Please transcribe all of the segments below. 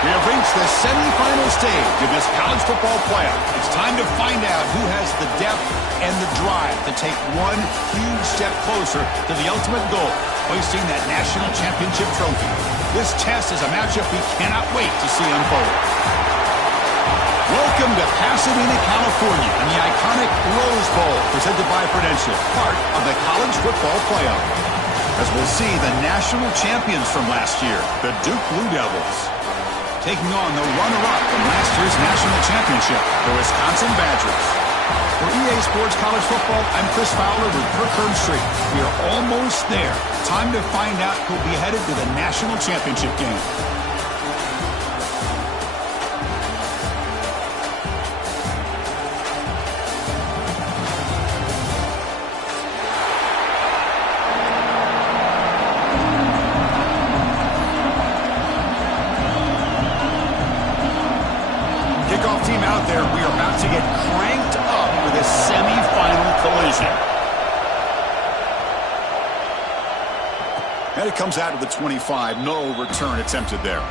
We have reached the semifinal stage of this college football playoff. It's time to find out who has the depth and the drive to take one huge step closer to the ultimate goal, hoisting that national championship trophy. This test is a matchup we cannot wait to see unfold. Welcome to Pasadena, California, and the iconic Rose Bowl, presented by Prudential, part of the college football playoff. As we'll see the national champions from last year, the Duke Blue Devils, taking on the runner-up from last year's national championship, the Wisconsin Badgers. For EA Sports College Football, I'm Chris Fowler with Kirk Herbstreit. We are almost there. Time to find out who'll be headed to the national championship game. Kickoff team out there. We are about to get cranked up for this semifinal collision. And it comes out of the 25. No return attempted there.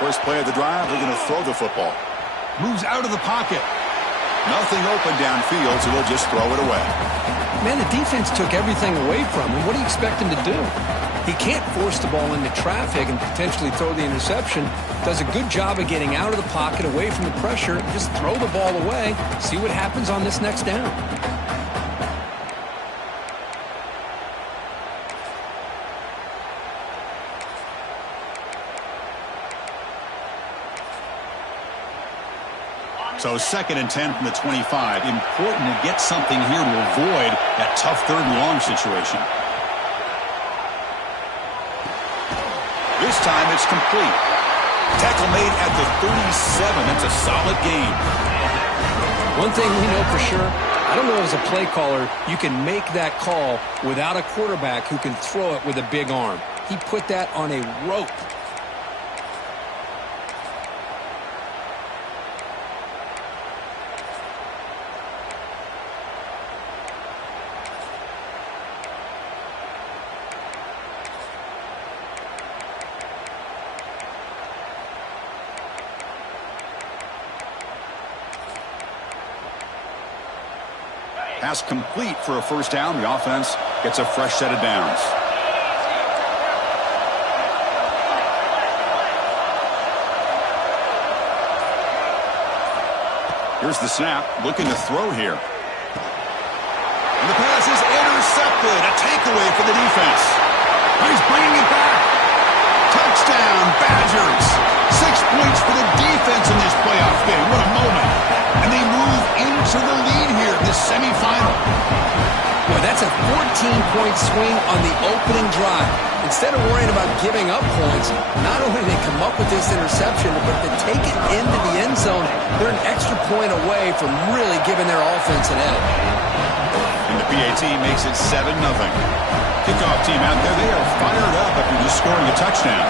First play of the drive, they're going to throw the football. Moves out of the pocket. Nothing open downfield, so they'll just throw it away. Man, the defense took everything away from him. What do you expect him to do? He can't force the ball into traffic and potentially throw the interception. Does a good job of getting out of the pocket, away from the pressure. Just throw the ball away. See what happens on this next down. So 2nd and 10 from the 25. Important to get something here to avoid that tough 3rd and long situation. This time it's complete. Tackle made at the 37. That's a solid gain. One thing we know for sure, I don't know as a play caller, you can make that call without a quarterback who can throw it with a big arm. He put that on a rope. Pass complete for a first down. The offense gets a fresh set of downs. Here's the snap. Looking to throw here. And the pass is intercepted. A takeaway for the defense. He's bringing it back. Touchdown, Badgers. 6 points for the defense in this playoff game. What a moment. And they move into the lead here in this semifinal. Boy, that's a 14-point swing on the opening drive. Instead of worrying about giving up points, not only do they come up with this interception, but to take it into the end zone, they're an extra point away from really giving their offense an edge. And the PAT makes it 7-0. Kickoff team out there, they are fired up after just scoring a touchdown.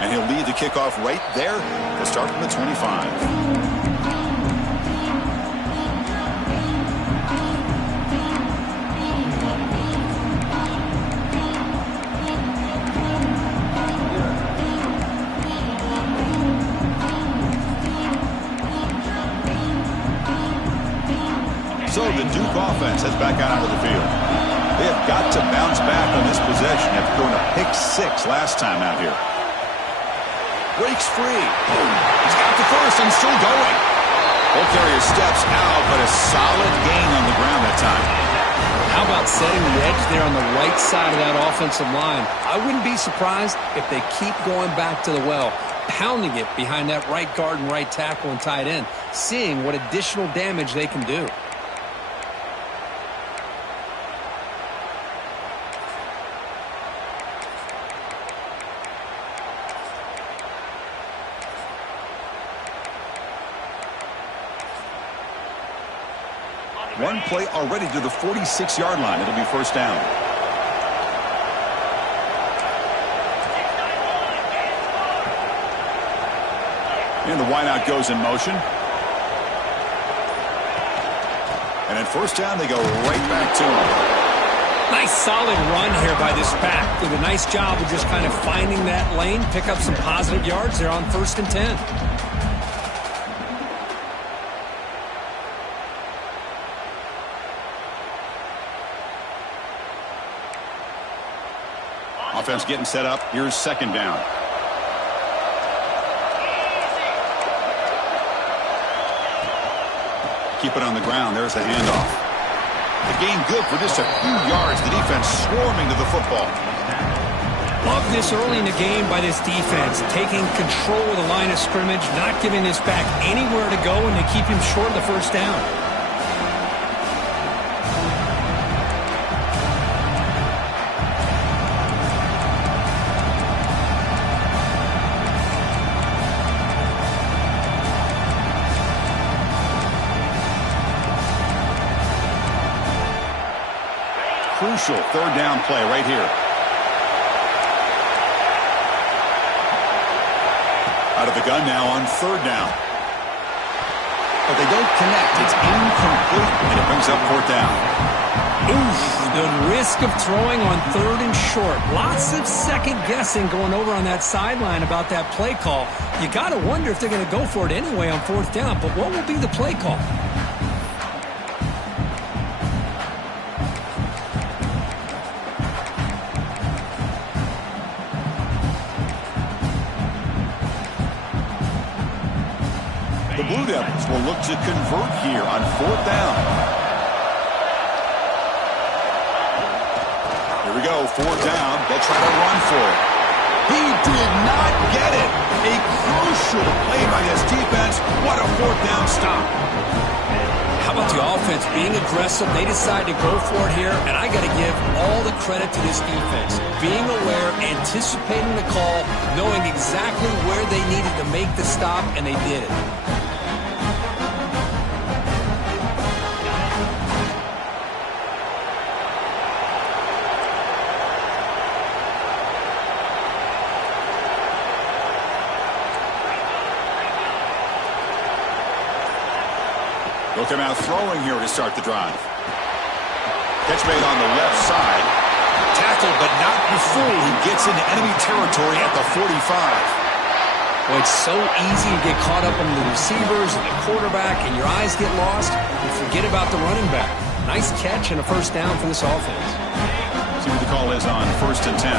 And he'll lead the kickoff right there. They'll start from the 25. So the Duke offense heads back out onto the field. They have got to bounce back on this possession after throwing a pick 6 last time out here. Breaks free. He's got the first and still going. Ball carrier steps out, but a solid gain on the ground that time. How about setting the edge there on the right side of that offensive line? I wouldn't be surprised if they keep going back to the well, pounding it behind that right guard and right tackle and tight end, seeing what additional damage they can do. One play already to the 46-yard line. It'll be first down. And the wideout goes in motion. And at first down, they go right back to him. Nice solid run here by this back. Did a nice job of just kind of finding that lane, pick up some positive yards there on 1st and 10. Offense getting set up. Here's second down. Keep it on the ground. There's the handoff. The gain good for just a few yards. The defense swarming to the football. Love this early in the game by this defense. Taking control of the line of scrimmage, not giving this back anywhere to go, and they keep him short of the first down. Crucial third down play right here. Out of the gun now on third down. But they don't connect. It's incomplete, and it brings up fourth down. Oof, the risk of throwing on 3rd and short. Lots of second guessing going over on that sideline about that play call. You got to wonder if they're going to go for it anyway on 4th down, but what will be the play call? The Blue Devils will look to convert here on 4th down. Here we go, 4th down. They'll try to run for it. He did not get it. A crucial play by his defense. What a 4th down stop. How about the offense being aggressive? They decide to go for it here, and I got to give all the credit to this defense. Being aware, anticipating the call, knowing exactly where they needed to make the stop, and they did it. They'll come out throwing here to start the drive. Catch made on the left side. Tackled, but not before he gets into enemy territory at the 45. Well, it's so easy to get caught up on the receivers and the quarterback, and your eyes get lost. You forget about the running back. Nice catch and a first down for this offense. See what the call is on 1st and 10.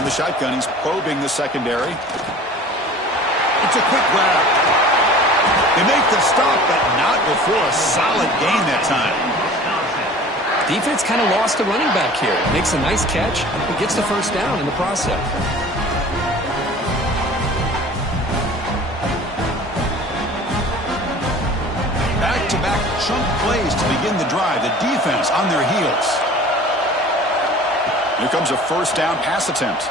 On the shotgun, he's probing the secondary. It's a quick grab. They make the stop, but not before a solid gain that time. Defense kind of lost the running back here. Makes a nice catch and gets the first down in the process. Back-to-back chunk plays to begin the drive. The defense on their heels. Here comes a first down pass attempt.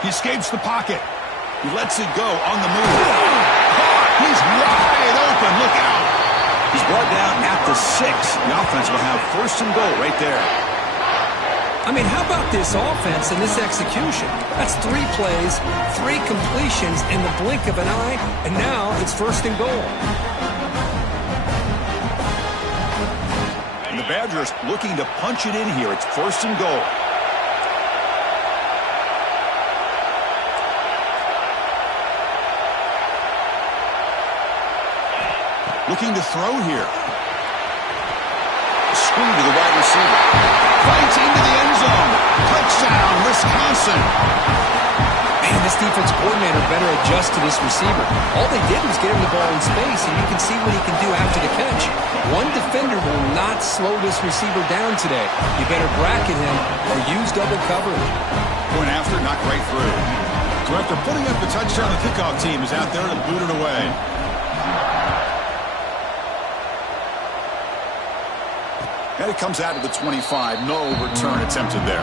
He escapes the pocket. He lets it go on the move. He's wide open. Look out. He's brought down at the 6. The offense will have 1st and goal right there. I mean, how about this offense and this execution? That's 3 plays, 3 completions in the blink of an eye, and now it's 1st and goal. And the Badgers looking to punch it in here. It's 1st and goal. Looking to throw here. Screen to the wide receiver. Fights into the end zone. Touchdown, Wisconsin. Man, this defense coordinator better adjust to this receiver. All they did was get him the ball in space, and you can see what he can do after the catch. One defender will not slow this receiver down today. You better bracket him or use double coverage. Point after, knocked right through. So after putting up the touchdown, the kickoff team is out there to boot it away. And it comes out to the 25. No return attempted there.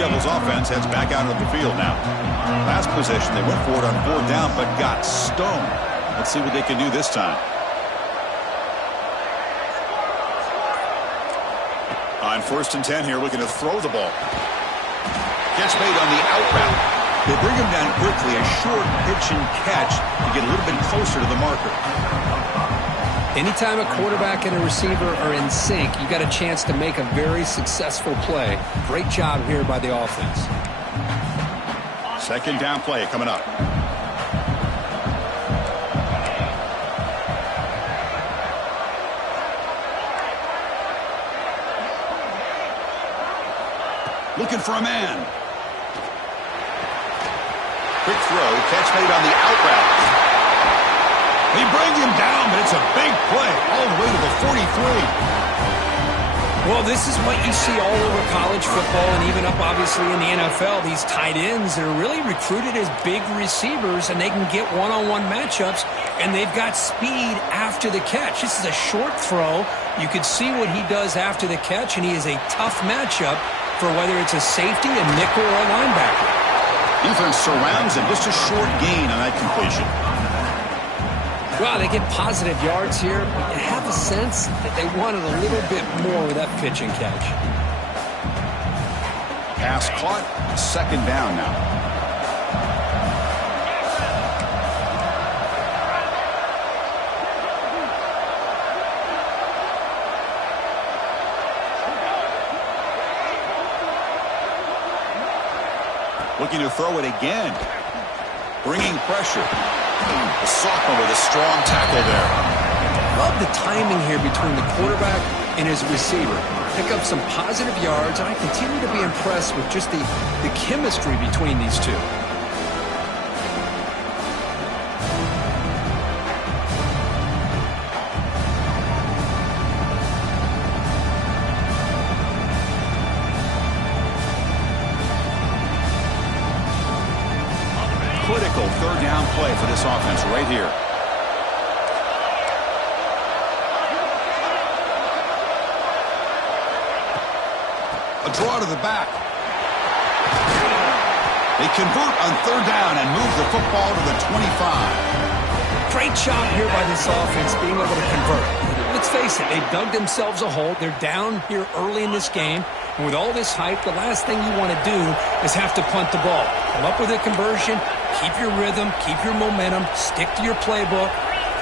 Devils offense heads back out of the field now. Last possession, they went for it on 4th down, but got stoned. Let's see what they can do this time. On 1st and 10 here, looking to throw the ball. Catch made on the out route. They bring him down quickly, a short pitch and catch to get a little bit closer to the marker. Anytime a quarterback and a receiver are in sync, you got a chance to make a very successful play. Great job here by the offense. 2nd down play coming up. Looking for a man. Quick throw, catch made on the out route. They bring him down, but it's a big play all the way to the 43. Well, this is what you see all over college football and even up, obviously, in the NFL. These tight ends that are really recruited as big receivers, and they can get one-on-one matchups, and they've got speed after the catch. This is a short throw. You can see what he does after the catch, and he is a tough matchup for whether it's a safety, a nickel, or a linebacker. Defense surrounds him. Just a short gain on that completion. Well, they get positive yards here, but you have a sense that they wanted a little bit more with that pitch and catch. Pass caught. 2nd down now. Looking to throw it again. Bringing pressure. The sophomore with a strong tackle there. Love the timing here between the quarterback and his receiver. Pick up some positive yards, and I continue to be impressed with just the chemistry between these two. Critical 3rd down play for this offense right here. A draw to the back. They convert on 3rd down and move the football to the 25. Great job here by this offense being able to convert. Let's face it, they dug themselves a hole. They're down here early in this game. And with all this hype, the last thing you want to do is have to punt the ball. Come up with a conversion. Keep your rhythm, keep your momentum, stick to your playbook.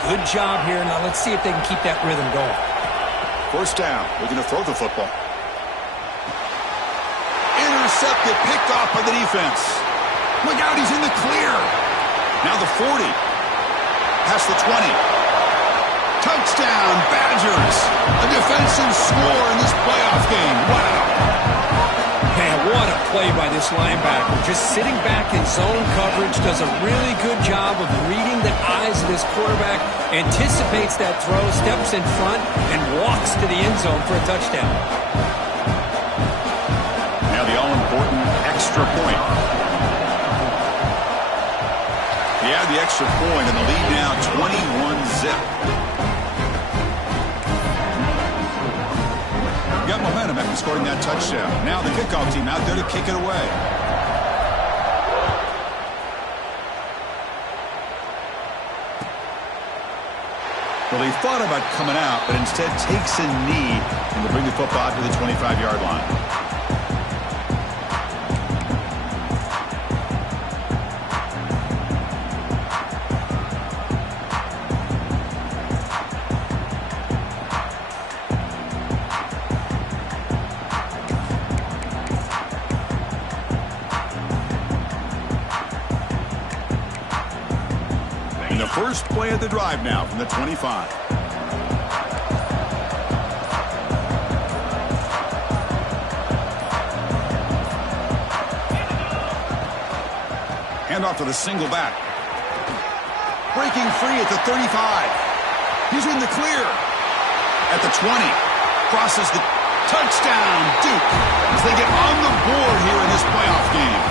Good job here. Now let's see if they can keep that rhythm going. 1st down. Looking to throw the football. Intercepted, picked off by the defense. Look out, he's in the clear. Now the 40. Past the 20. Touchdown, Badgers. A defensive score in this playoff game. Wow. Man, what a play by this linebacker. Just sitting back in zone coverage, does a really good job of reading the eyes of this quarterback, anticipates that throw, steps in front, and walks to the end zone for a touchdown. Now the all-important extra point. He had the extra point, and the lead now 21-zip. Got momentum after scoring that touchdown. Now the kickoff team out there to kick it away. Well, he thought about coming out, but instead takes a knee and will bring the football to the 25-yard line. first play of the drive now from the 25. Hand off to the single back. Breaking free at the 35. He's in the clear. At the 20. Crosses the touchdown, Duke, as they get on the board here in this playoff game.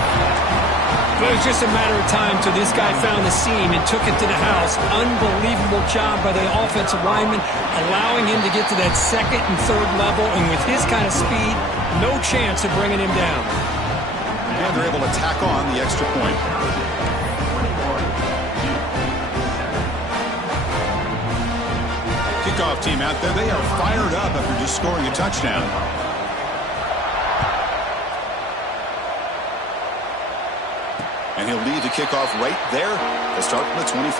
It was just a matter of time till this guy found the seam and took it to the house. Unbelievable job by the offensive lineman, allowing him to get to that second and third level, and with his kind of speed, no chance of bringing him down. And they're able to tack on the extra point. Kickoff team out there, they are fired up after just scoring a touchdown. And he'll lead the kickoff right there to start from the 25.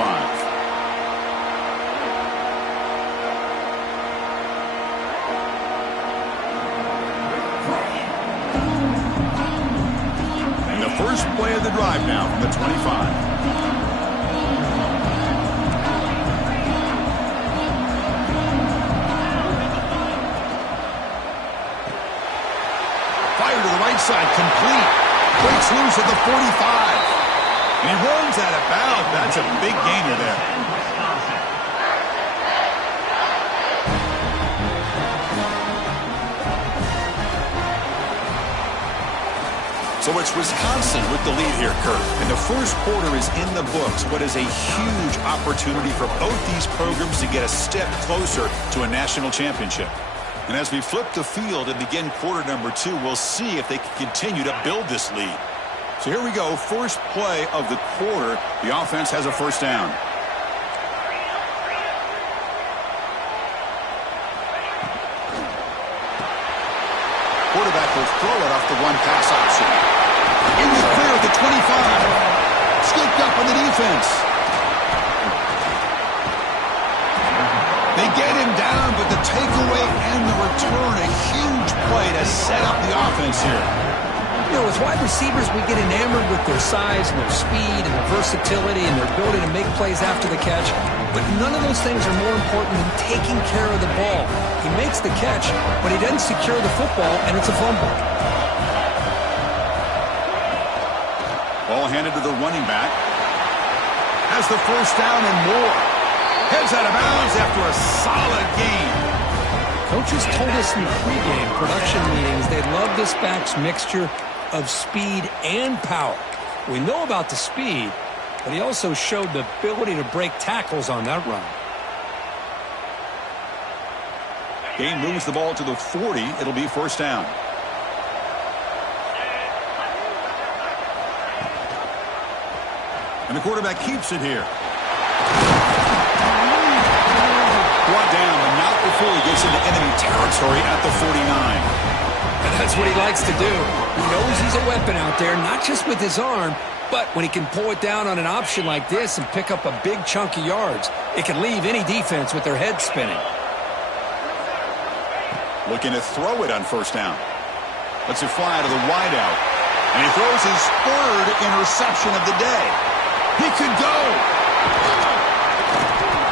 And the first play of the drive now from the 25. Side complete. Breaks loose at the 45. And he runs out of bounds. That's a big gainer there. So it's Wisconsin with the lead here, Kurt. And the first quarter is in the books. What is a huge opportunity for both these programs to get a step closer to a national championship. And as we flip the field and begin quarter number 2, we'll see if they can continue to build this lead. So here we go, first play of the quarter. The offense has a first down. Quarterback will throw it off the one pass option. In the clear at the 25. Scooped up on the defense. They get him down, but the takeaway and the return, a huge play to set up the offense here. You know, as wide receivers, we get enamored with their size and their speed and their versatility and their ability to make plays after the catch. But none of those things are more important than taking care of the ball. He makes the catch, but he doesn't secure the football, and it's a fumble. Ball handed to the running back. Has the first down and more. Heads out of bounds after a solid game. Coaches told us in pregame production meetings they love this back's mixture of speed and power. We know about the speed, but he also showed the ability to break tackles on that run. Game moves the ball to the 40. It'll be first down. And the quarterback keeps it here. Brought down, but not before he gets into enemy territory at the 49. And that's what he likes to do. He knows he's a weapon out there, not just with his arm, but when he can pull it down on an option like this and pick up a big chunk of yards, it can leave any defense with their head spinning. Looking to throw it on first down. Lets it fly to the wideout. And he throws his third interception of the day. He could go.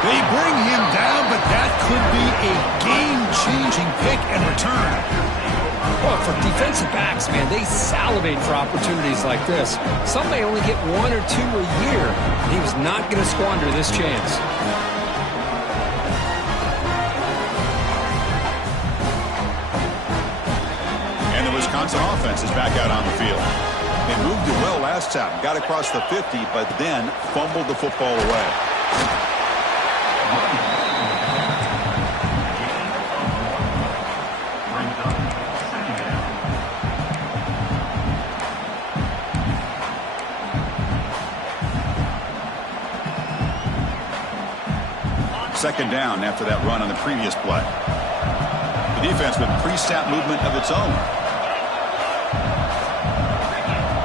They bring him down, but that could be a game-changing pick and return. Well, for defensive backs, man, they salivate for opportunities like this. Some may only get 1 or 2 a year. He was not going to squander this chance. And the Wisconsin offense is back out on the field. They moved it well last time, got across the 50, but then fumbled the football away. Second down after that run on the previous play. The defense with pre-snap movement of its own.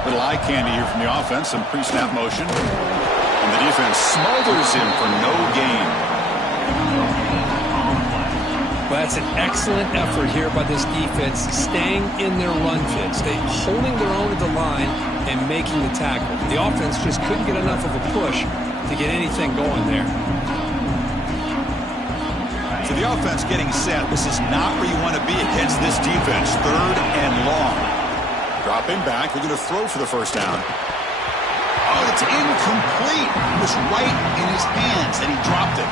Little eye candy here from the offense, some pre-snap motion. And the defense smothers him for no gain. Well, that's an excellent effort here by this defense, staying in their run fits. They holding their own at the line and making the tackle. The offense just couldn't get enough of a push to to get anything going there. So the offense getting set. This is not where you want to be against this defense. 3rd and long. Dropping back. They're going to throw for the first down. Oh, it's incomplete. It was right in his hands, and he dropped it.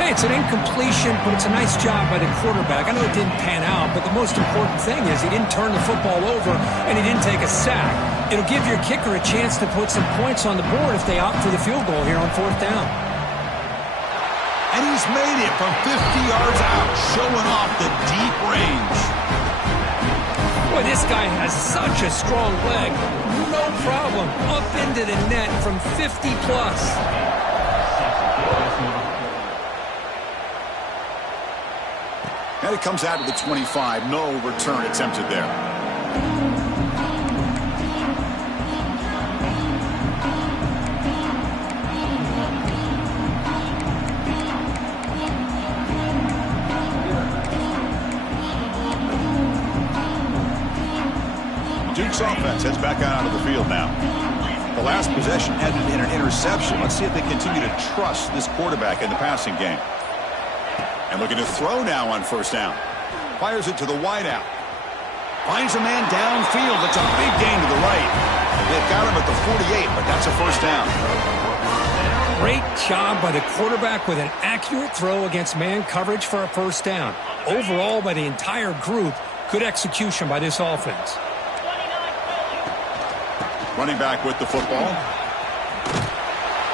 Hey, it's an incompletion, but it's a nice job by the quarterback. I know it didn't pan out, but the most important thing is he didn't turn the football over, and he didn't take a sack. It'll give your kicker a chance to put some points on the board if they opt for the field goal here on 4th down. And he's made it from 50 yards out, showing off the deep range. Boy, this guy has such a strong leg. No problem. Up into the net from 50-plus. And it comes out to the 25. No return attempted there. Duke's offense heads back out of the field now. The last possession ended in an interception. Let's see if they continue to trust this quarterback in the passing game. And looking to throw now on 1st down. Fires it to the wideout. Finds a man downfield. It's a big gain to the right. They've got him at the 48, but that's a 1st down. Great job by the quarterback with an accurate throw against man coverage for a 1st down. Overall, by the entire group, good execution by this offense. Running back with the football.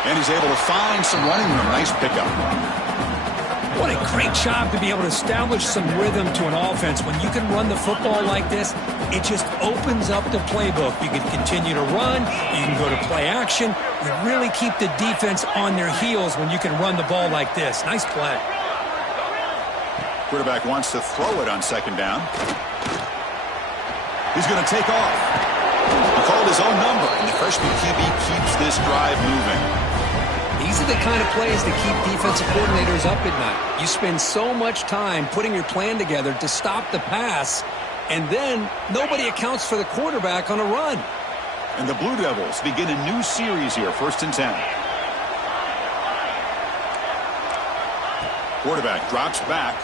And he's able to find some running room. Nice pickup. What a great job to be able to establish some rhythm to an offense. When you can run the football like this, it just opens up the playbook. You can continue to run. You can go to play action. You really keep the defense on their heels when you can run the ball like this. Nice play. Quarterback wants to throw it on 2nd down. He's going to take off. He called his own number, and the freshman QB keeps this drive moving. These are the kind of plays that keep defensive coordinators up at night. You spend so much time putting your plan together to stop the pass, and then nobody accounts for the quarterback on a run. And the Blue Devils begin a new series here, 1st and 10. Quarterback drops back.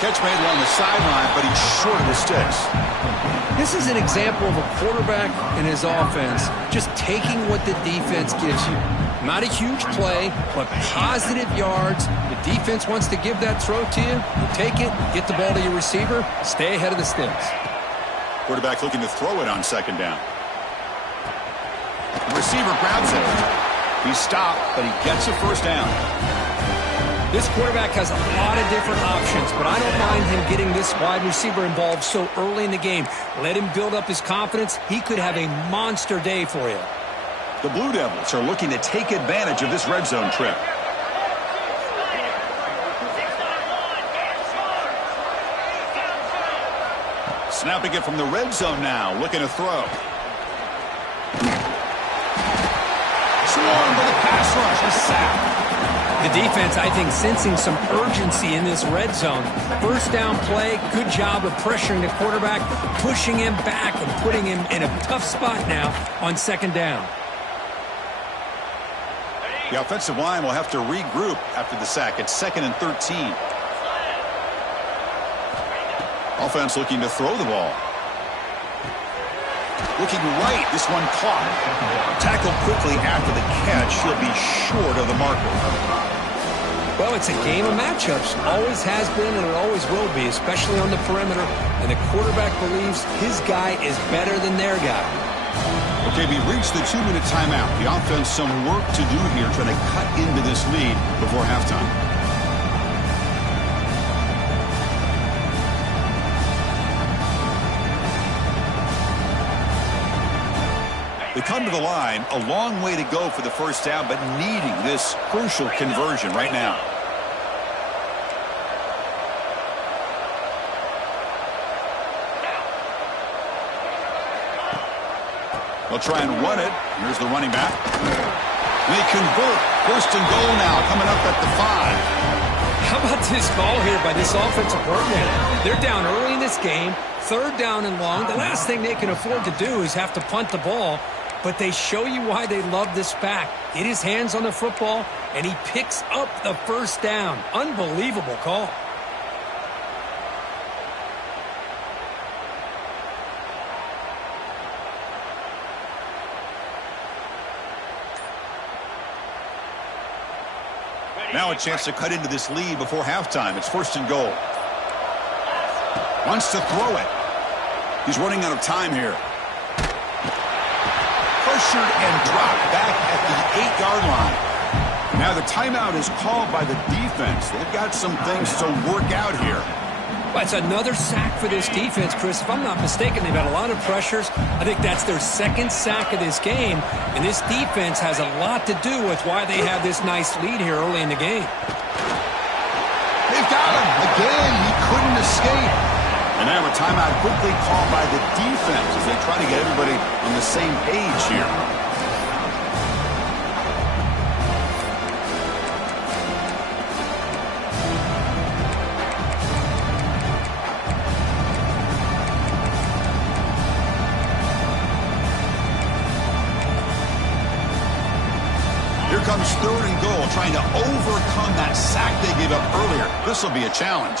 Catch made along the sideline, but he's short of the sticks. This is an example of a quarterback and his offense just taking what the defense gives you. Not a huge play, but positive yards. The defense wants to give that throw to you. You take it, get the ball to your receiver, stay ahead of the sticks. Quarterback looking to throw it on 2nd down. The receiver grabs it. He's stopped, but he gets a 1st down. This quarterback has a lot of different options, but I don't mind him getting this wide receiver involved so early in the game. Let him build up his confidence. He could have a monster day for you. The Blue Devils are looking to take advantage of this red zone trip. Snapping it from the red zone now, looking to throw. Swarmed by the pass rush, a sack. The defense, I think, sensing some urgency in this red zone. 1st down play, good job of pressuring the quarterback, pushing him back and putting him in a tough spot now on 2nd down. The offensive line will have to regroup after the sack. It's 2nd and 13. Offense looking to throw the ball. Looking right, this one caught. Tackled quickly after the catch. He'll be short of the marker. Well, it's a game of matchups. Always has been and it always will be, especially on the perimeter. And the quarterback believes his guy is better than their guy. Okay, we reached the 2-minute timeout. The offense some work to do here trying to cut into this lead before halftime. They come to the line, a long way to go for the 1st down, but needing this crucial conversion right now. They'll try and run it. Here's the running back. They convert. 1st and goal now, coming up at the 5. How about this call here by this offensive coordinator? They're down early in this game, 3rd down and long. The last thing they can afford to do is have to punt the ball. but they show you why they love this back. Get his hands on the football, and he picks up the first down. Unbelievable call. Now a chance to cut into this lead before halftime. It's 1st and goal. Wants to throw it. He's running out of time here. Pressured and dropped back at the 8-yard line. Now the timeout is called by the defense. They've got some things to work out here. Well, it's another sack for this defense, Chris. If I'm not mistaken, they've had a lot of pressures. I think that's their 2nd sack of this game, and this defense has a lot to do with why they have this nice lead here early in the game. They've got him. Again, he couldn't escape. And now a timeout quickly called by the defense as they try to get everybody on the same page here. Here comes 3rd and goal, trying to overcome that sack they gave up earlier. This will be a challenge.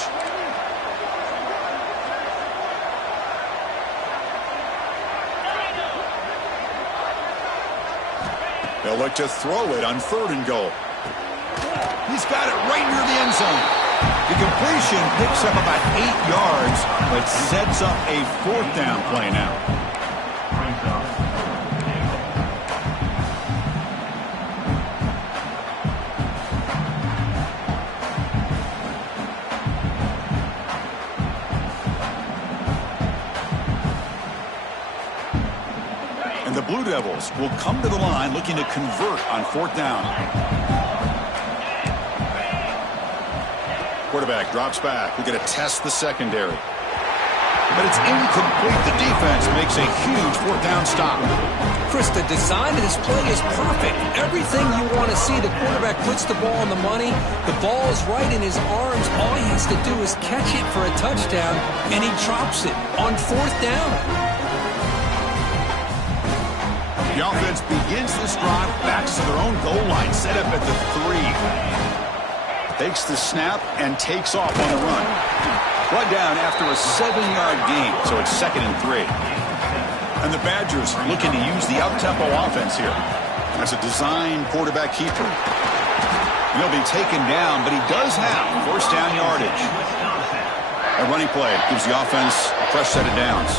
They'll look to throw it on 3rd and goal. He's got it right near the end zone. The completion picks up about 8 yards, but sets up a 4th down play now. And the Blue Devils will come to the line looking to convert on 4th down. Quarterback drops back. We're going to test the secondary. But it's incomplete. The defense makes a huge 4th down stop. Chris, the design of this play is perfect. Everything you want to see. The quarterback puts the ball on the money. The ball is right in his arms. All he has to do is catch it for a touchdown, and he drops it on 4th down. The offense begins this drive, backs to their own goal line, set up at the 3. Takes the snap and takes off on the run. Brought down after a 7-yard gain, so it's 2nd and 3. And the Badgers looking to use the up-tempo offense here as a design quarterback keeper. He'll be taken down, but he does have 1st down yardage. A running play gives the offense a fresh set of downs.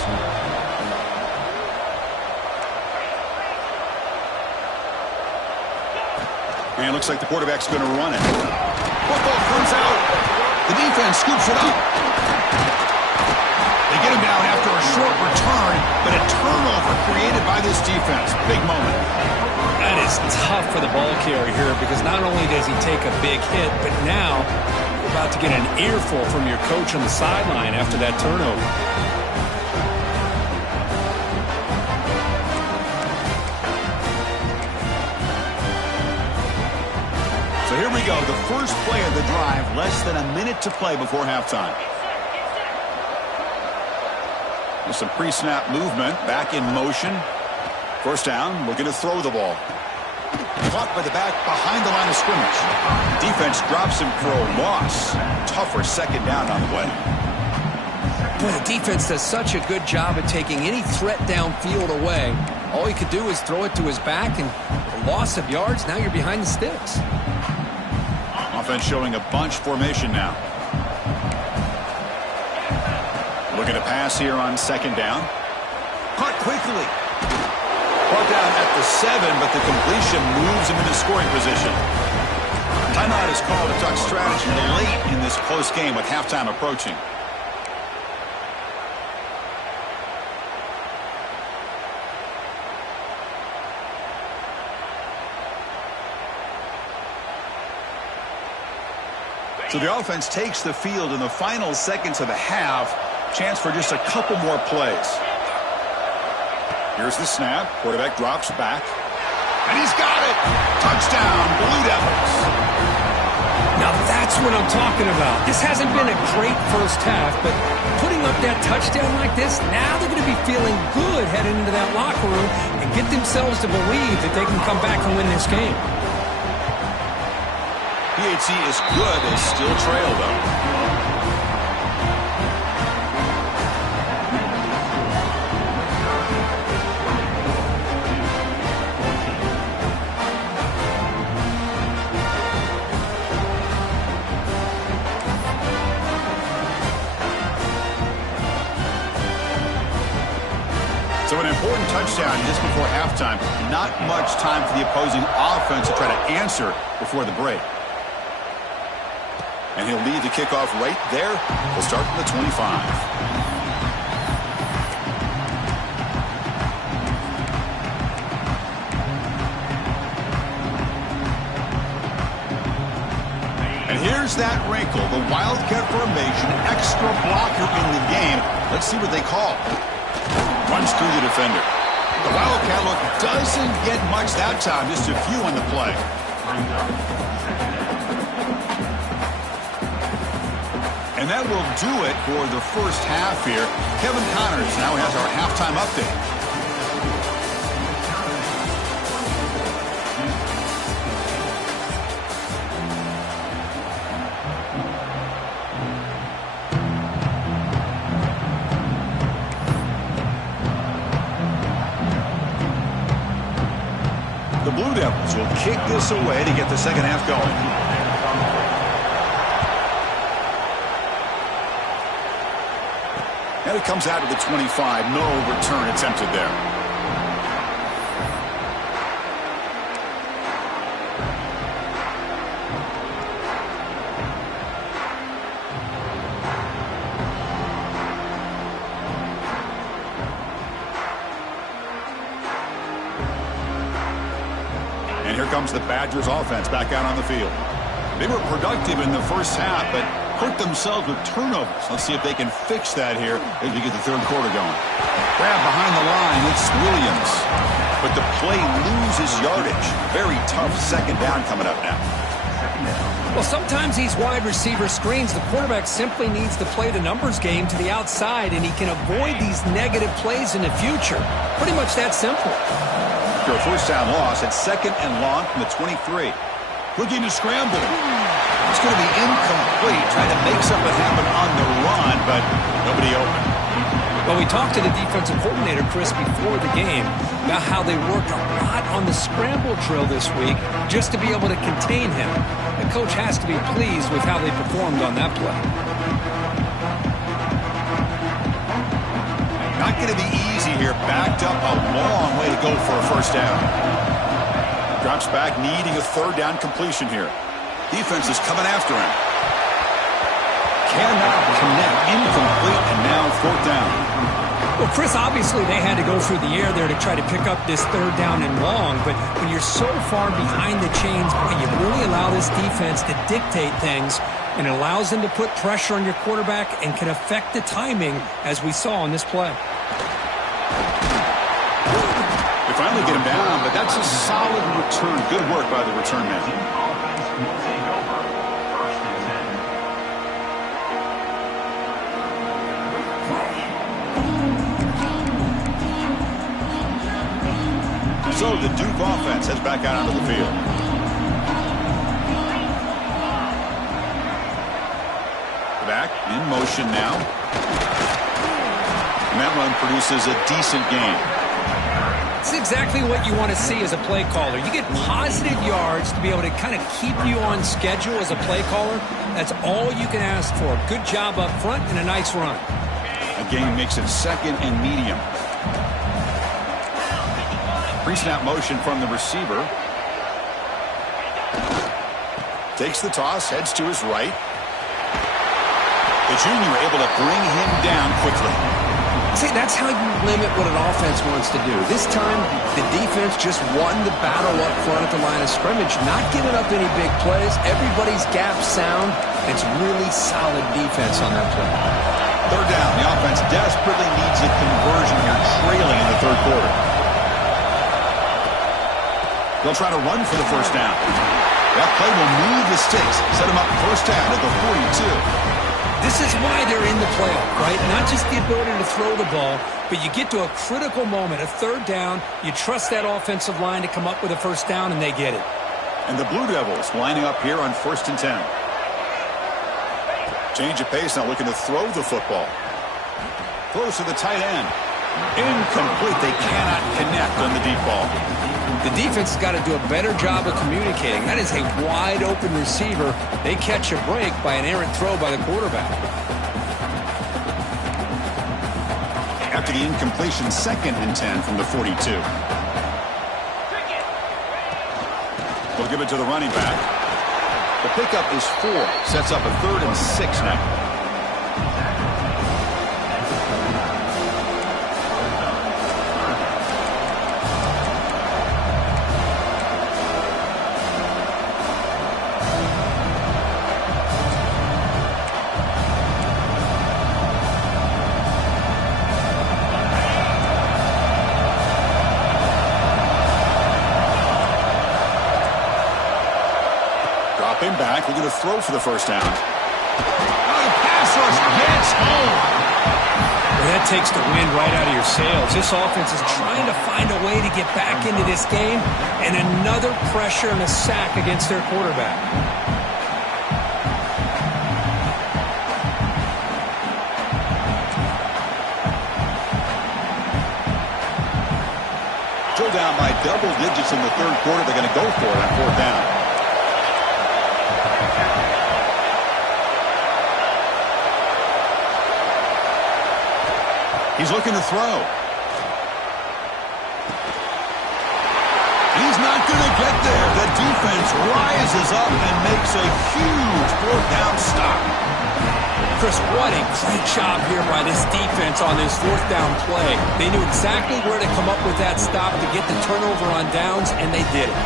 And it looks like the quarterback's going to run it. Football comes out. The defense scoops it up. They get him down after a short return, but a turnover created by this defense. Big moment. That is tough for the ball carrier here because not only does he take a big hit, but now you're about to get an earful from your coach on the sideline after that turnover. So here we go, the first play of the drive, less than a minute to play before halftime. There's some pre-snap movement, back in motion. 1st down, looking to throw the ball. Caught by the back behind the line of scrimmage. Defense drops him for a loss. Tougher 2nd down on the way. Boy, the defense does such a good job at taking any threat downfield away. All he could do is throw it to his back, and a loss of yards, now you're behind the sticks. Offense showing a bunch formation now. Looking to pass here on 2nd down. Caught quickly. Brought down at the 7, but the completion moves him into scoring position. Timeout is called to talk strategy late in this close game with halftime approaching. So the offense takes the field in the final seconds of the half. Chance for just a couple more plays. Here's the snap. Quarterback drops back. And he's got it. Touchdown, Blue Devils. Now that's what I'm talking about. This hasn't been a great first half, but putting up that touchdown like this, now they're going to be feeling good heading into that locker room and get themselves to believe that they can come back and win this game. PHC is good. They still trail, though. So an important touchdown just before halftime. Not much time for the opposing offense to try to answer before the break. And he'll lead the kickoff right there. We'll start from the 25. And here's that wrinkle, the Wildcat formation, extra blocker in the game. Let's see what they call. Runs through the defender. The Wildcat look doesn't get much that time, just a few on the play. And that will do it for the first half here. Kevin Connors now has our halftime update. The Blue Devils will kick this away to get the second half going. And it comes out of the 25. No return attempted there. And here comes the Badgers offense back out on the field. They were productive in the first half, but hurt themselves with turnovers. Let's see if they can fix that here as we get the third quarter going. Grab behind the line, it's Williams. But the play loses yardage. Very tough second down coming up now. Well, sometimes these wide receiver screens, the quarterback simply needs to play the numbers game to the outside, and he can avoid these negative plays in the future. Pretty much that simple. After a first down loss, it's second and long from the 23. Looking to scramble. It's going to be incomplete, trying to make something happen on the run, but nobody open. Well, we talked to the defensive coordinator, Chris, before the game about how they worked a lot on the scramble drill this week just to be able to contain him. The coach has to be pleased with how they performed on that play. Not going to be easy here. Backed up a long way to go for a first down. Drops back, needing a third down completion here. Defense is coming after him. Cannot connect. Incomplete, and now fourth down. Well, Chris, obviously they had to go through the air there to try to pick up this third down and long, but when you're so far behind the chains, boy, you really allow this defense to dictate things, and it allows them to put pressure on your quarterback and can affect the timing, as we saw on this play. They finally get him down, but that's a solid return. Good work by the return man. So the Duke offense heads back out onto the field. Back in motion now. And that run produces a decent gain. It's exactly what you want to see as a play caller. You get positive yards to be able to kind of keep you on schedule as a play caller. That's all you can ask for. Good job up front and a nice run. A gain makes it second and medium. Pre-snap motion from the receiver. Takes the toss, heads to his right. The junior able to bring him down quickly. See, that's how you limit what an offense wants to do. This time, the defense just won the battle up front at the line of scrimmage, not giving up any big plays. Everybody's gap sound. It's really solid defense on that play. Third down. The offense desperately needs a conversion here, trailing in the third quarter. They'll try to run for the first down. That play will move the sticks, set them up first down at the 42. This is why they're in the playoff, right? Not just the ability to throw the ball, but you get to a critical moment, a third down, you trust that offensive line to come up with a first down, and they get it. And the Blue Devils lining up here on 1st and 10. Change of pace, now looking to throw the football. Throws to the tight end. Incomplete. They cannot connect on the deep ball. The defense has got to do a better job of communicating. That is a wide open receiver. They catch a break by an errant throw by the quarterback. After the incompletion, 2nd and 10 from the 42. We'll give it to the running back. The pickup is 4. Sets up a 3rd and 6 now. Him back. We're going to throw for the first down. Pass rush hits home. Well, that takes the wind right out of your sails. This offense is trying to find a way to get back into this game, and another pressure and a sack against their quarterback. Still down by double digits in the 3rd quarter. They're going to go for it on 4th down. He's looking to throw. He's not going to get there. The defense rises up and makes a huge 4th down stop. Chris, what a great job here by this defense on this 4th down play. They knew exactly where to come up with that stop to get the turnover on downs, and they did it.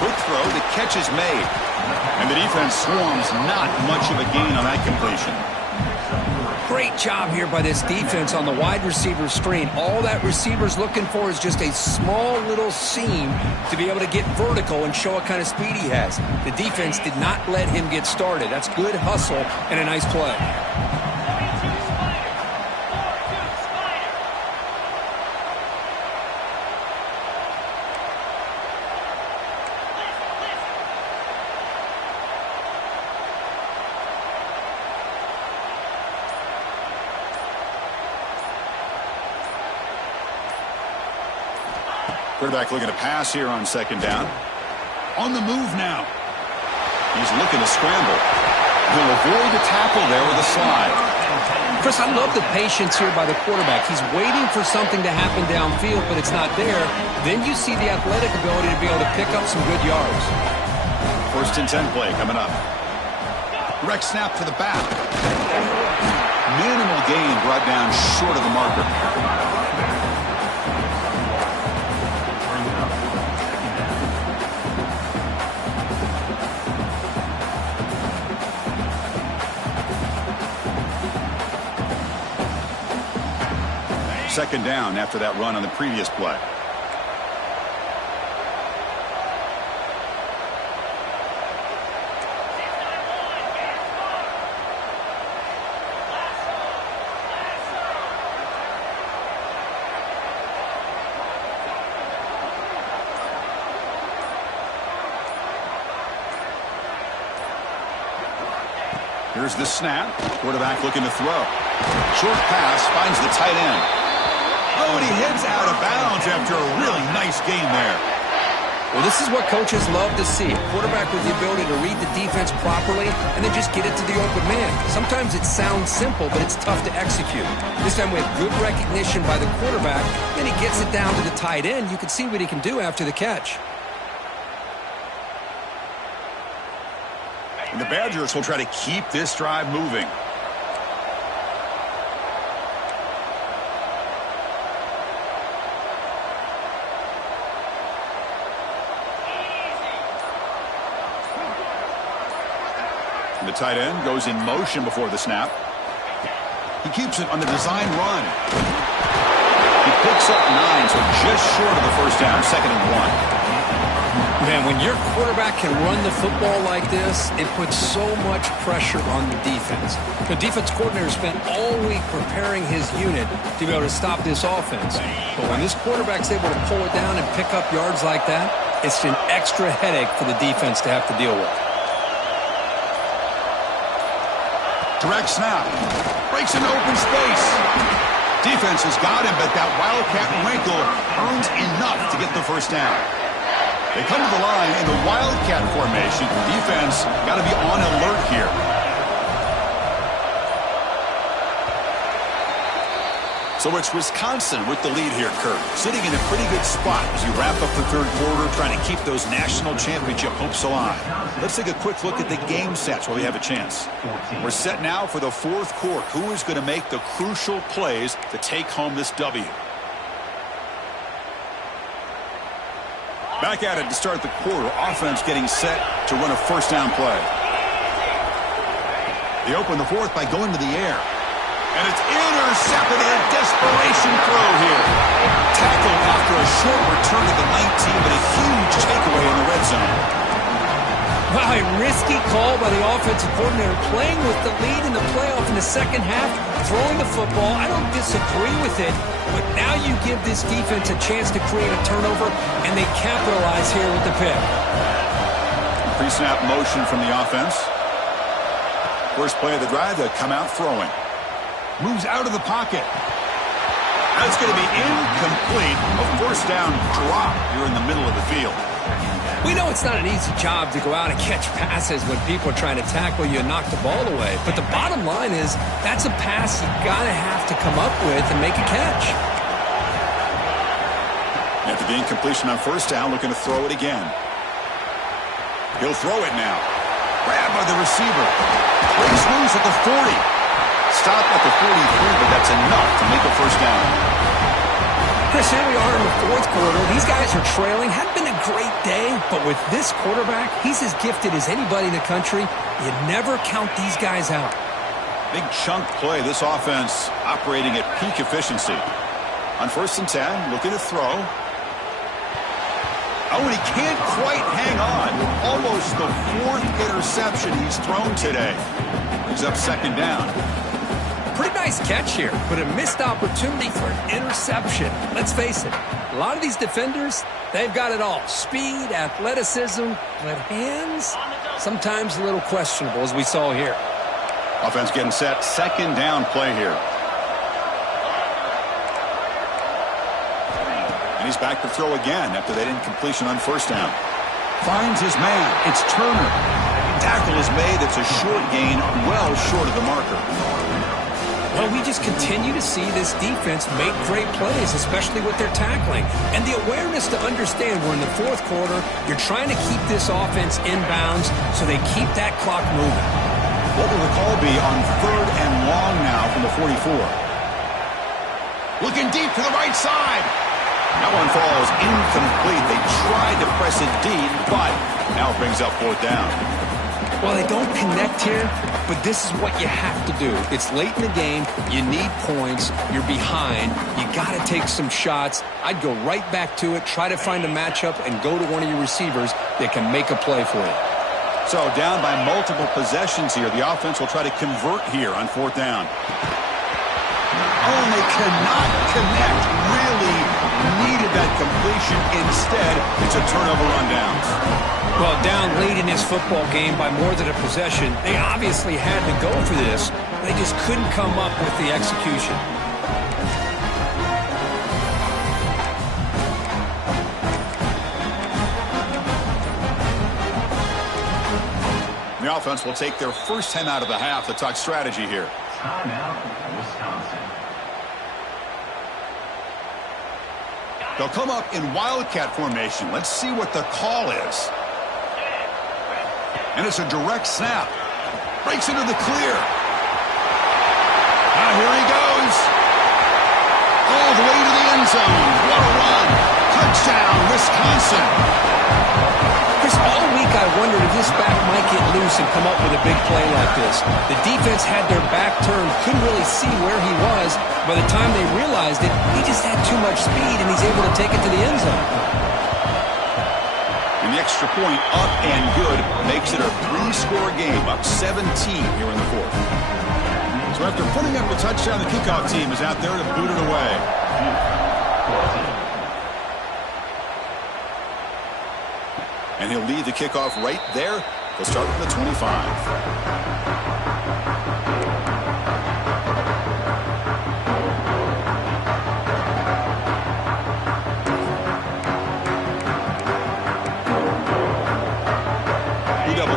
Quick throw. The catch is made. And the defense swarms, not much of a gain on that completion. Great job here by this defense on the wide receiver screen. All that receiver's looking for is just a small little seam to be able to get vertical and show what kind of speed he has. The defense did not let him get started. That's good hustle and a nice play. Quarterback looking to pass here on 2nd down. On the move now. He's looking to scramble. He'll avoid the tackle there with a slide. Chris, I love the patience here by the quarterback. He's waiting for something to happen downfield, but it's not there. Then you see the athletic ability to be able to pick up some good yards. 1st and 10 play coming up. Direct snap to the back. Minimal gain brought down short of the marker. Second down after that run on the previous play. Here's the snap. Quarterback looking to throw. Short pass finds the tight end. Oh, and he heads out of bounds after a really nice game there. Well, this is what coaches love to see. A quarterback with the ability to read the defense properly and then just get it to the open man. Sometimes it sounds simple, but it's tough to execute. This time we have good recognition by the quarterback. Then he gets it down to the tight end. You can see what he can do after the catch. And the Badgers will try to keep this drive moving. The tight end goes in motion before the snap. He keeps it on the design run. He picks up 9, so just short of the first down, 2nd and 1. Man, when your quarterback can run the football like this, it puts so much pressure on the defense. The defense coordinator spent all week preparing his unit to be able to stop this offense. But when this quarterback's able to pull it down and pick up yards like that, it's an extra headache for the defense to have to deal with. Direct snap. Breaks into open space. Defense has got him, but that Wildcat wrinkle earns enough to get the first down. They come to the line in the Wildcat formation. Defense got to be on alert here. So it's Wisconsin with the lead here, Kurt. Sitting in a pretty good spot as you wrap up the third quarter, trying to keep those national championship hopes alive. Let's take a quick look at the game stats while we have a chance. We're set now for the fourth quarter. Who is going to make the crucial plays to take home this W? Back at it to start the quarter. Offense getting set to run a first down play. They open the fourth by going to the air. And it's intercepted in a desperation throw here. Tackled after a short return to the 19, but a huge takeaway in the red zone. Wow, a risky call by the offensive coordinator, playing with the lead in the playoff in the second half, throwing the football. I don't disagree with it, but now you give this defense a chance to create a turnover, and they capitalize here with the pick. Pre-snap motion from the offense. First play of the drive, they come out throwing. Moves out of the pocket. That's going to be incomplete. A first down drop here in the middle of the field. We know it's not an easy job to go out and catch passes when people are trying to tackle you and knock the ball away. But the bottom line is that's a pass you got to have to come up with and make a catch. After the incompletion on first down, looking to throw it again. He'll throw it now. Grabbed by the receiver. Breaks loose at the 40. Stop at the 43, but that's enough to make a first down. Chris, here we are in the fourth quarter. These guys are trailing. Hadn't been a great day, but with this quarterback, he's as gifted as anybody in the country. You never count these guys out. Big chunk play. This offense operating at peak efficiency. On 1st and 10, looking to throw. Oh, and he can't quite hang on. Almost the 4th interception he's thrown today. Brings up 2nd down. Pretty nice catch here, but a missed opportunity for an interception. Let's face it, a lot of these defenders, they've got it all. Speed, athleticism, but hands, sometimes a little questionable, as we saw here. Offense getting set. 2nd down play here. And he's back to throw again after that incompletion on first down. Finds his man. It's Turner. Tackle is made. It's a short gain, well short of the marker. Well, we just continue to see this defense make great plays, especially with their tackling. And the awareness to understand we're in the fourth quarter, you're trying to keep this offense in bounds so they keep that clock moving. What will the call be on 3rd and long now from the 44? Looking deep to the right side. That one falls incomplete. They tried to press it deep, but now it brings up 4th down. Well, they don't connect here, but this is what you have to do. It's late in the game. You need points. You're behind. You got to take some shots. I'd go right back to it, try to find a matchup, and go to one of your receivers that can make a play for you. So down by multiple possessions here. The offense will try to convert here on 4th down. Oh, and they cannot connect. Really needed that completion. Instead, it's a turnover on downs. Well, down late in this football game by more than a possession, they obviously had to go for this. They just couldn't come up with the execution. The offense will take their first 10 out of the half to talk strategy here. Timeout, Wisconsin. They'll come up in Wildcat formation. Let's see what the call is. And it's a direct snap. Breaks into the clear. Now here he goes. All the way to the end zone. What a run. Touchdown, Wisconsin. Chris, all week I wondered if this back might it loose and come up with a big play like this. The defense had their back turned, couldn't really see where he was. By the time they realized it, he just had too much speed, and he's able to take it to the end zone. And the extra point up and good makes it a 3-score game, up 17 here in the fourth. So after putting up a touchdown, the kickoff team is out there to boot it away. And he'll lead the kickoff right there. They'll start from the 25.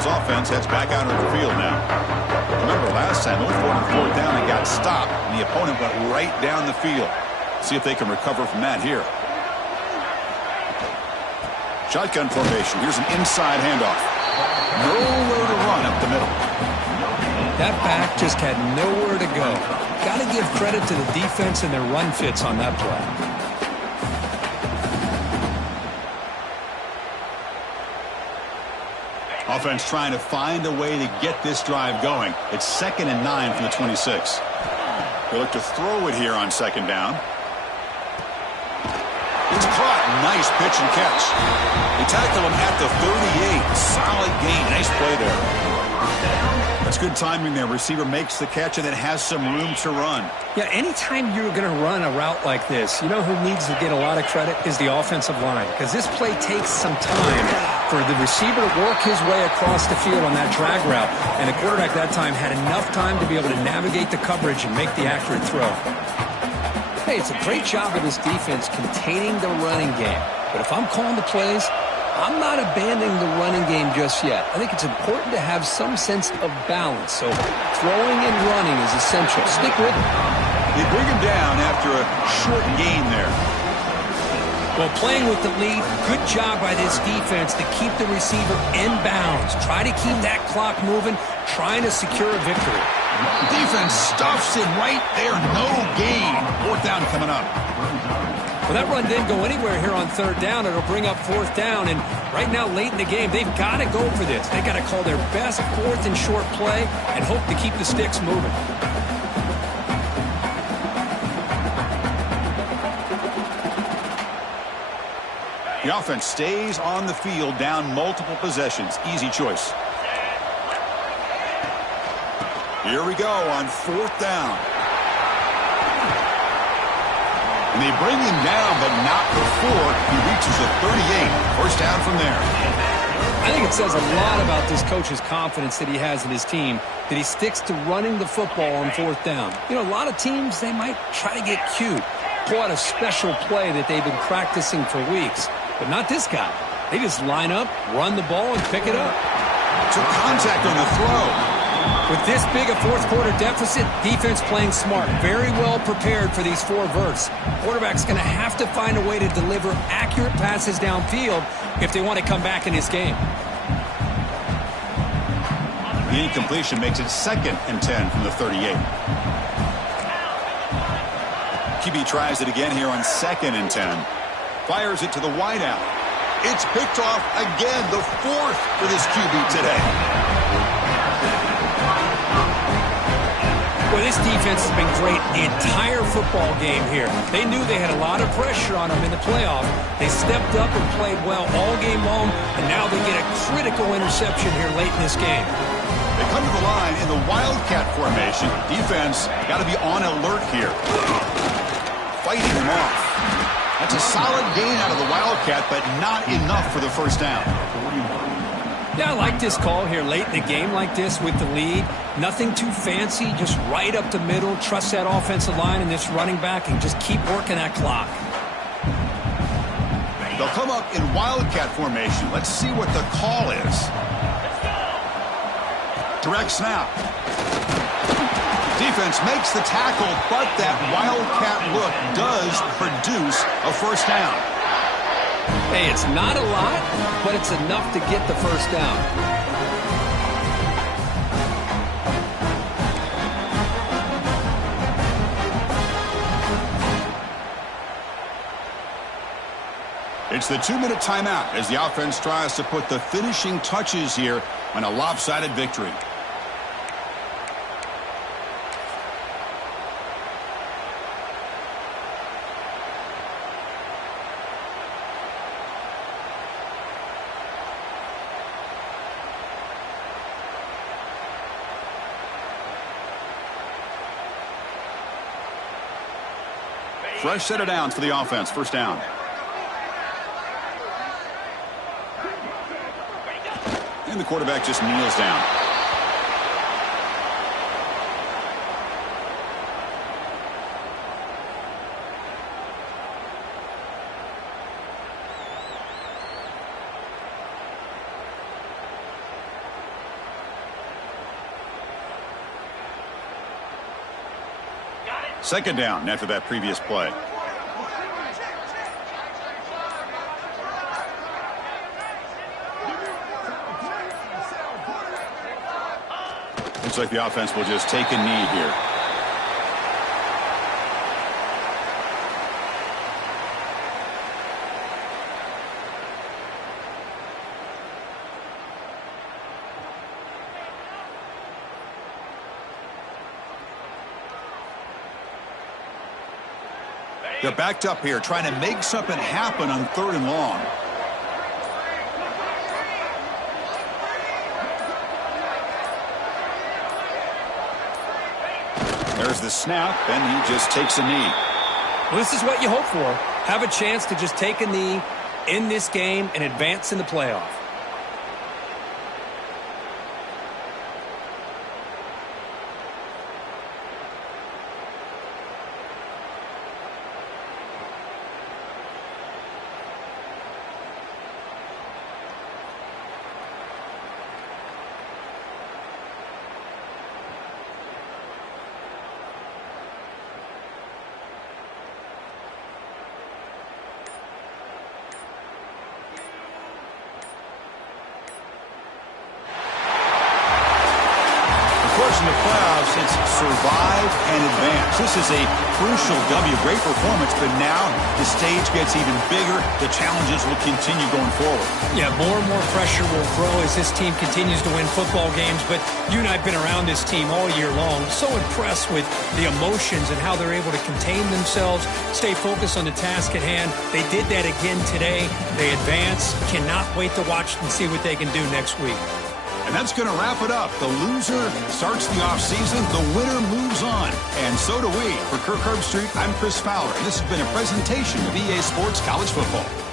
Offense heads back out on the field now. Remember last time, those 4th down and got stopped, and the opponent went right down the field. See if they can recover from that here. Shotgun formation. Here's an inside handoff. Nowhere to run up the middle. That back just had nowhere to go. Got to give credit to the defense and their run fits on that play. Offense trying to find a way to get this drive going. It's 2nd and 9 from the 26. They look to throw it here on 2nd down. It's caught. Nice pitch and catch. They tackle him at the 38. Solid gain. Nice play there. That's good timing there. Receiver makes the catch and then has some room to run. Yeah, anytime you're going to run a route like this, you know who needs to get a lot of credit is the offensive line, because this play takes some time for the receiver to work his way across the field on that drag route, and the quarterback that time had enough time to be able to navigate the coverage and make the accurate throw. Hey, it's a great job of this defense containing the running game, but if I'm calling the plays, I'm not abandoning the running game just yet. I think it's important to have some sense of balance. So throwing and running is essential. Stick with it. They bring him down after a short gain there. Well, playing with the lead, good job by this defense to keep the receiver in bounds. Try to keep that clock moving, trying to secure a victory. Defense stuffs him right there. No gain. 4th down coming up. Well, that run didn't go anywhere here on 3rd down. It'll bring up 4th down, and right now, late in the game, they've got to go for this. They've got to call their best 4th and short play and hope to keep the sticks moving. The offense stays on the field, down multiple possessions. Easy choice. Here we go on 4th down. And they bring him down, but not before he reaches the 38. First down from there. I think it says a lot about this coach's confidence that he has in his team, that he sticks to running the football on 4th down. You know, a lot of teams, they might try to get cute, pull out a special play that they've been practicing for weeks. But not this guy. They just line up, run the ball, and pick it up. Took contact on the throw. With this big a 4th quarter deficit, defense playing smart, very well prepared for these 4 verts. Quarterback's going to have to find a way to deliver accurate passes downfield if they want to come back in this game. The incompletion makes it 2nd and 10 from the 38. QB tries it again here on 2nd and 10. Fires it to the wideout. It's picked off again, the 4th for this QB today. Well, this defense has been great the entire football game here. They knew they had a lot of pressure on them in the playoff. They stepped up and played well all game long, and now they get a critical interception here late in this game. They come to the line in the Wildcat formation. Defense got to be on alert here. Fighting them off. That's a solid gain out of the Wildcat, but not enough for the first down. Yeah, I like this call here late in the game like this with the lead. Nothing too fancy, just right up the middle. Trust that offensive line and this running back and just keep working that clock. They'll come up in Wildcat formation. Let's see what the call is. Direct snap. Defense makes the tackle, but that Wildcat look does produce a first down. Hey, it's not a lot, but it's enough to get the first down. It's the 2-minute timeout as the offense tries to put the finishing touches here on a lopsided victory. Fresh set of downs for the offense. First down. And the quarterback just kneels down. Second down after that previous play. Looks like the offense will just take a knee here. They're backed up here, trying to make something happen on 3rd and long. There's the snap, and he just takes a knee. Well, this is what you hope for. Have a chance to just take a knee in this game and advance in the playoff. In the playoffs, it's survive and advance. This is a crucial W. Great performance, but now the stage gets even bigger. The challenges will continue going forward. Yeah, more and more pressure will grow as this team continues to win football games. But you and I have been around this team all year long. So impressed with the emotions and how they're able to contain themselves, stay focused on the task at hand. They did that again today. They advance. Cannot wait to watch and see what they can do next week. And that's going to wrap it up. The loser starts the offseason. The winner moves on. And so do we. For Kirk Herbstreit, I'm Chris Fowler. And this has been a presentation of EA Sports College Football.